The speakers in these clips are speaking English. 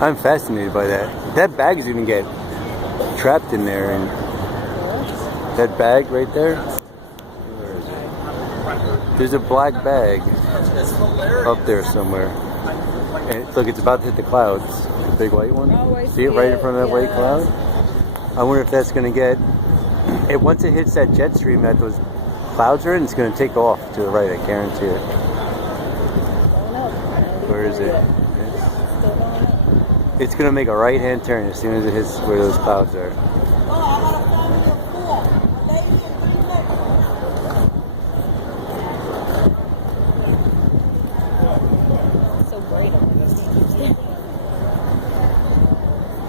I'm fascinated by that. That bag's gonna get trapped in there, and that bag right there. Where is it? There's a black bag up there somewhere. And look, it's about to hit the clouds. The big white one. Oh, I see it right in front of that white cloud? I wonder if that's gonna get. Once it hits that jet stream that those clouds are in, it's gonna take off to the right. I guarantee it. Where is it? It's gonna make a right-hand turn as soon as it hits where those clouds are. So bright on this.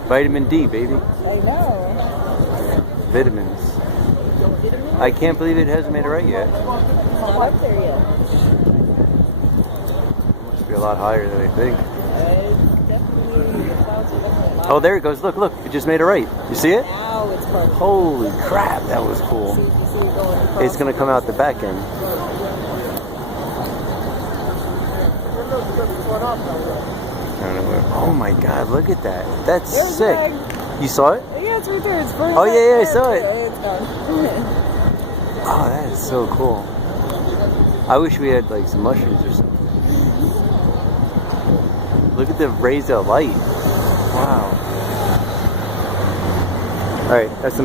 Vitamin D, baby. I know. Vitamins. I can't believe it hasn't made it right yet. It's not up there yet. Must be a lot higher than I think. Definitely, the clouds are definitely high. Oh, there it goes. Look, look. It just made it right. You see it? Now it's perfect. Holy crap, that was cool. You see it going across. It's going to come out the back end. I don't know where. Oh my god, look at that. That's There's sick. the bag. You saw it? Yeah, it's right there. It's burning. Oh, yeah, I saw it. It's gone. Oh, that is so cool. I wish we had like some mushrooms or something. Look at the rays of light. Wow. Alright, that's enough.